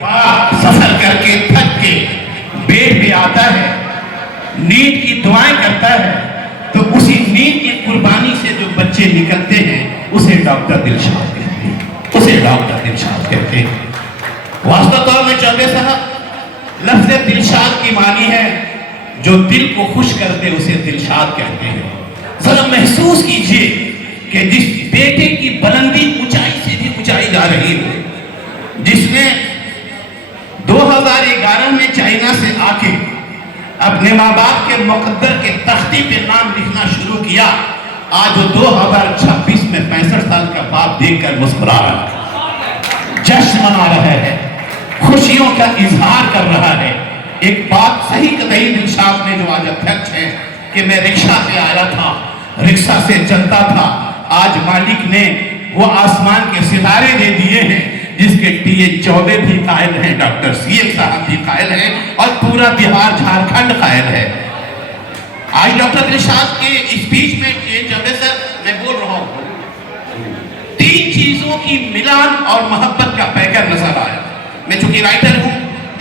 सफर करके थक के बेड पे आता है, नींद की दुआएं करता है, तो उसी नींद की कुर्बानी से जो बच्चे निकलते हैं उसे डॉक्टर दिलशाद कहते हैं, उसे डॉक्टर दिलशाद कहते हैं। वास्तव तौर में चौबे साहब लफ्ज दिलशाद की मानी है जो दिल को खुश कर दे, उसे दिलशाद कहते हैं। जरा महसूस कीजिए कि जिस बेटे की बुलंदी ऊंचाई से भी ऊंचाई जा रही है, जिसने 2011 में चाइना से आके अपने माँ बाप के मुकद्दर के तख्ती पे नाम लिखना शुरू किया, आज वो 2026 में 65 साल का बाप देखकर मुस्कुरा रहा है, जश्न मना रहा है, खुशियों का इजहार कर रहा है। एक बात सही कही दिलशाद ने, जो आज अध्यक्ष हैं, कि मैं रिक्शा से आया था, रिक्शा से चलता था, आज मालिक ने वो आसमान के सितारे दे दिए हैं जिसके टीए चौबे भी कायल हैं, डॉक्टर सीएम साहब भी कायल हैं और पूरा बिहार झारखंड कायल है। आज डॉक्टर दिलशाद के स्पीच में ये चौबे सर मैं बोल रहा हूँ, 3 चीजों की मिलान और मोहब्बत का पैकर नजर आया। मैं चूंकि राइटर हूँ,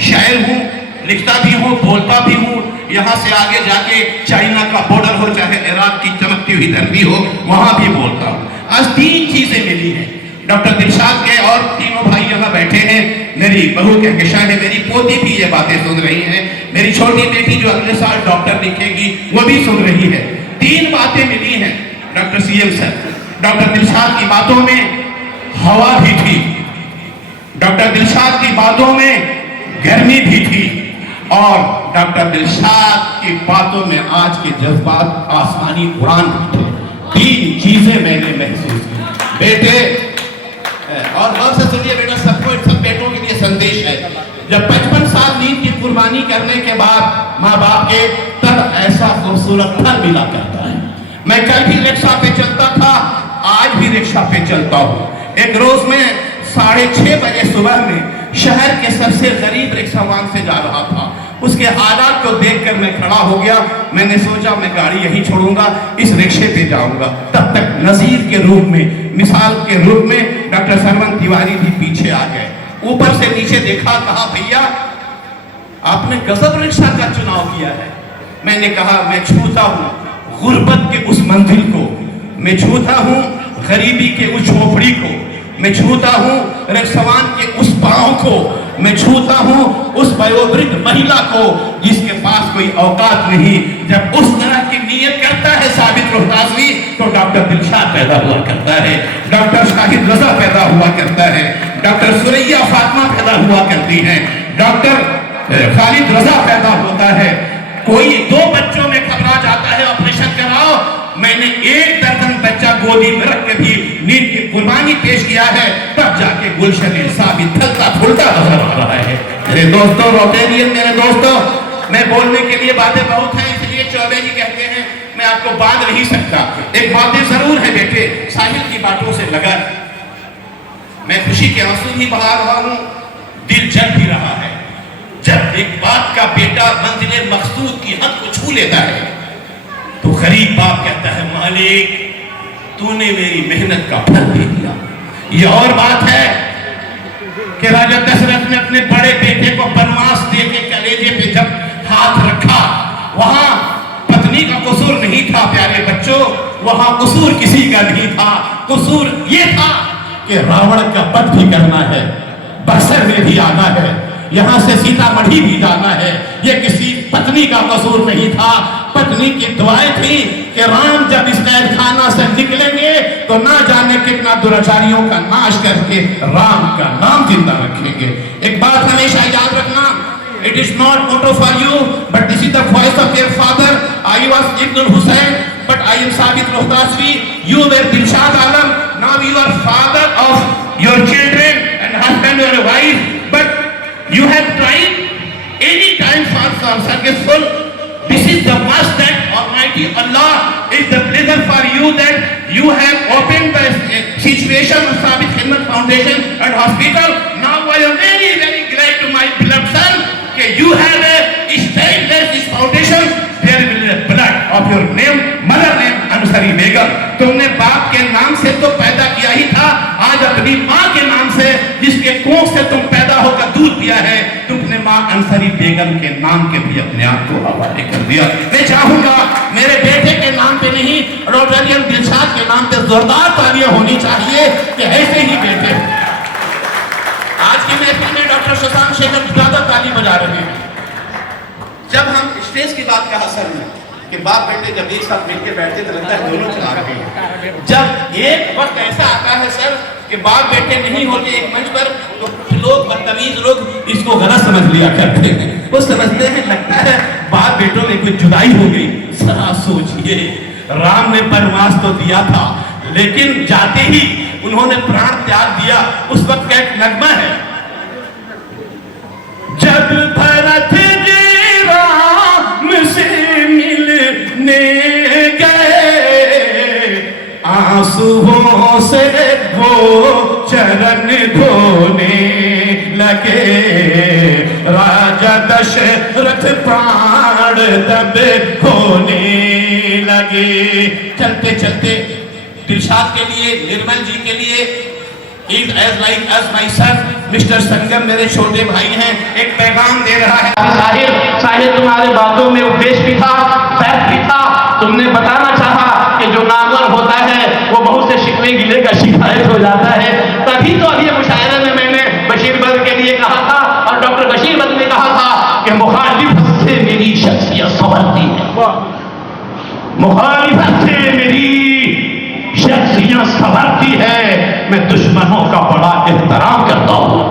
शायर हूँ, लिखता भी हूँ, बोलता भी हूँ, यहाँ से आगे जाके चाइना का बॉर्डर हो चाहे इराक की चमकती हुई धरती हो, वहां भी बोलता हूँ। आज 3 चीजें मिली हैं डॉक्टर दिलशाद के, और तीनों भाई यहाँ बैठे हैं। मेरी बहू के कहकशां है, मेरी पोती भी ये बातें सुन रही है, मेरी छोटी बेटी जो अगले साल डॉक्टर लिखेगी वो भी सुन रही है। 3 बातें मिली हैं doctor CM sir. Doctor Dilshad की बातों में हवा भी थी, डॉक्टर दिलशाद की बातों में गर्मी भी थी, और डॉक्टर दिलशाद की बातों में आज के जज्बात आसमानी उड़ान भी थे। 3 चीजें मैंने महसूस की। बेटे, और गौर से सुनिए बेटा, सबको, सब बेटों के लिए संदेश है। जब 55 साल नींद की कुर्बानी करने के बाद माँ बाप के, तब ऐसा खूबसूरत फल मिला करता है। मैं कल भी रिक्शा पे चलता था, आज भी रिक्शा पे चलता हूँ। एक रोज में 6:30 बजे सुबह में शहर के सबसे गरीब रिक्शावान से जा रहा था। उसके हालात को देखकर मैं खड़ा हो गया। मैंने सोचा मैं गाड़ी यहीं छोड़ूंगा, इस रिक्शे पे जाऊंगा। तब तक नजीर के रूप में, मिसाल के रूप में डॉक्टर सरवन तिवारी भी पीछे आ गए। ऊपर से नीचे देखा, कहा भैया आपने गजब रिक्शा का चुनाव किया है। मैंने कहा मैं छूता हूँ गुर्बत के उस मंजिल को, मैं छूता हूँ गरीबी के उस झोपड़ी को, मैं छूता हूँ रिक्शवान के उस पांव को, मैं छूता हूँ उस वयोवृद्ध महिला को जिसके पास कोई औकात नहीं। जब उस तरह की नीयत करता है साबित रोहतासवी, तो डॉक्टर दिलशाद पैदा हुआ करता है, डॉक्टर शाहिद रजा पैदा हुआ करता है, डॉक्टर सुरैया फातिमा पैदा हुआ करती है, डॉक्टर खालिद रजा पैदा होता है। कोई 2 बच्चों में घबरा जाता है, ऑपरेशन कराओ। मैंने 1 दर्जन बच्चा गोदी में रख के भी नींद की कुर्बानी पेश किया है, तब जाके गुलशन साबित फलता फूलता नजर आ रहा है। मेरे दोस्तों, रोटेरियन मेरे दोस्तों, मैं बोलने के लिए बातें बहुत हैं, इसलिए चौबे जी कहते हैं मैं आपको बांध नहीं सकता। एक बातें जरूर है बेटे, साहिल की बातों से लगा, मैं खुशी के आंसू भी बहा रहा हूँ, दिल जल भी रहा है। जब एक बाप का बेटा मंजिले मकसूद की हद को छू लेता है, तो गरीब बाप कहता है मालिक तूने मेरी मेहनत का फल दे दिया। ये और बात है कि राजा दशरथ ने अपने बड़े बेटे को वनवास दे के कलेजे पे जब हाथ रखा, वहां पत्नी का कसूर नहीं था प्यारे बच्चों, वहां कसूर किसी का नहीं था। कसूर ये था कि रावण का वध भी करना है, बक्सर में भी आना है, यहाँ से सीतामढ़ी भी जाना है। ये किसी पत्नी का कसूर नहीं था, पत्नी की दुआएं थी कि राम जब इस कैदखाना से निकलेंगे तो ना जाने कितना दुराचारियों का नाश करके राम का नाम जिंदा रखेंगे। एक बात हमेशा याद रखना, it is not motto for you but this is the voice of your father. I was Ibnul Hussain but I am Sabit Rohtasvi, you were Dilshad Alam, now you are father of your children and husband और wife, but you have tried any time for successful. This is the must that Almighty Allah is the pleasure for you that you have opened the situation of Sabit Khidmat Foundation and Hospital. Now I am very very glad to my beloved son that you have established this foundation. There will be the blood of your name, mother name Ansari Begum. तुमने बाप के नाम से तो पैदा किया ही था, आज अपनी माँ के नाम से जिसके कोख से तुम पैदा होकर दूध पिया है, तुमने माँ अंसरी बेगम के नाम के भी अपने आप को हवाले कर दिया। मैं चाहूंगा मेरे बेटे के नाम पे नहीं, रोटेरियन दिलशाद के नाम पे जोरदार तालियां होनी चाहिए कि ऐसे ही बेटे। आज की महफिल में डॉक्टर शशांक शेखर ज्यादा ताली बजा रहे हैं। जब हम स्टेज की बात कहा सर ने कि बाप बेटे जब एक साथ मिलकर बैठते तो लगता है दोनों चला रहे हैं। जब एक वक्त ऐसा आता है सर कि बाप बेटे नहीं होते एक मंच पर, तो लोग बदतमीज लोग इसको गलत समझ लिया करते हैं। वो समझते हैं लगता है बाप बेटों में कोई जुदाई हो गई। जरा सोचिए, राम ने वनवास तो दिया था, लेकिन जाते ही उन्होंने प्राण त्याग दिया। उस वक्त का एक नगमा है, जब भरत जी राम से मिलने गए, आंसुओं से वो चरण धोने लगे, राजा दशरथ प्राण तब खोने लगे। चलते चलते दिलशाद के लिए, निर्मल जी के लिए, as like as my son, mister Sangam मेरे छोटे भाई हैं, एक पैगाम दे रहा है। साहिर तुम्हारे बातों में उपदेश भी था, फैक्ट भी था। तुमने बताना चाहा कि जो नामवर होता है वो बहुत से शिकवे गिले का शिकायत हो जाता है। तभी तो अभी मुशायरे में मैंने बशीर बद्र के लिए कहा था और डॉक्टर बशीर बद्र ने कहा था कि मुखालिफत से मेरी शख्सियत संवरती है, मुखालिफत से मेरी शख्सियत संवरती है। मैं दुश्मनों का बड़ा एहतराम करता हूँ,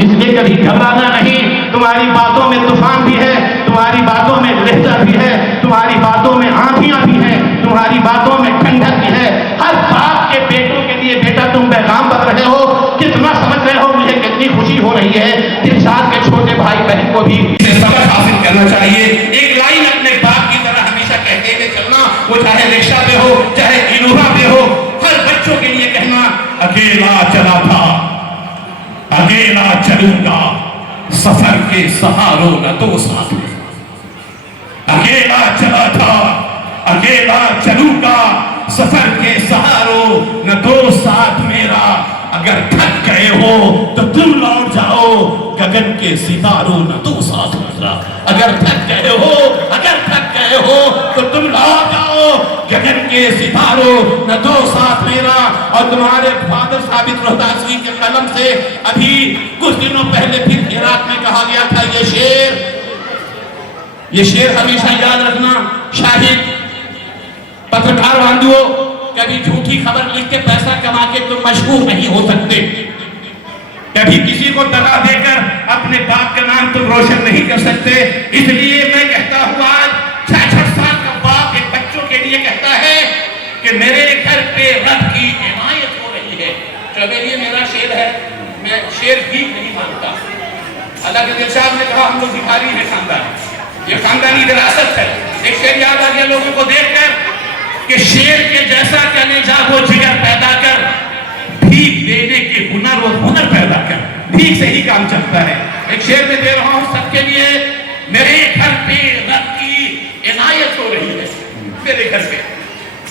इसलिए कभी घबराना नहीं। तुम्हारी बातों में तूफान भी है, तुम्हारी बातों में लहर भी है, तुम्हारी बातों में आंधियां भी हैं, तुम्हारी बातों में ठंडक भी है। हर बाप के बेटों के लिए बेटा तुम पैगाम कर रहे हो, कितना समझ रहे हो, मुझे कितनी खुशी हो रही है। दिलशाद के छोटे भाई बहन को भी सबक हासिल करना चाहिए। एक लाइन अपने बाप की तरह हमेशा कहते हुए चलना, वो चाहे रिक्शा पे हो, चाहे इनोवा पे हो। हर बच्चों के लिए कहना, अकेला चला था, अकेला चलूंगा, सफर के सहारों न दो साथ में। अकेला चला था, अकेला चलूंगा, सफर के सहारों न दो साथ मेरा। अगर थक गए हो तो तुम लौट जाओ, गगन के सितारों न दो साथ मेरा। अगर थक गए हो, अगर थक गए हो तो तुम लौट जाओ, गगन के सितारों न दो साथ मेरा। और तुम्हारे फादर साबित रोहतासवी के कलम से अभी कुछ दिनों पहले फिर इराक में कहा गया था ये शेर हमेशा याद रखना। शाहिद, पत्रकार बंधुओं, कभी झूठी खबर लिख के पैसा कमा के तुम मशहूर नहीं हो सकते। कभी किसी को दगा देकर अपने बाप का नाम तुम रोशन नहीं कर सकते। इसलिए मैं कहता हूँ, आज 66 साल का बाप एक बच्चों के लिए कहता है कि मेरे घर पे रब की इनायत हो रही है। चौबेलिए मेरा शेर है, मैं शेर भी नहीं मानता। हालांकि दिलशाद ने कहा हम लोग भिखारी हैं, खानदान, ये खानदानी विरासत है। एक शेर याद आ गया लोगों को देखकर कि शेर के जैसा कलेजा वो जिगर पैदा कर, भीख देने के हुनर वो हुनर पैदा कर। भीख से ही काम चलता है। एक शेर में दे रहा हूं सबके लिए, मेरे घर पे रब की इनायत हो रही है। मेरे घर पे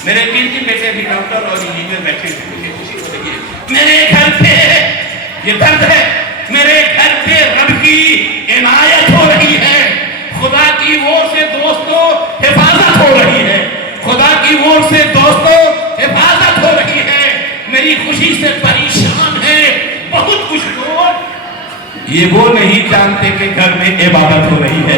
मेरे 3 बेटे भी डॉक्टर और इंजीनियर बैठे हैं, मुझे खुशी हो रही है। मेरे घर पे ये दर्द है, मेरे घर पे रब की इनायत हो रही है। खुदा की ओर से दोस्तों हिफाजत हो रही है, खुदा की ओर से दोस्तों हिफाजत हो रही है। मेरी खुशी से परेशान है बहुत कुछ लोग, ये वो नहीं जानते कि घर में इबादत हो रही है।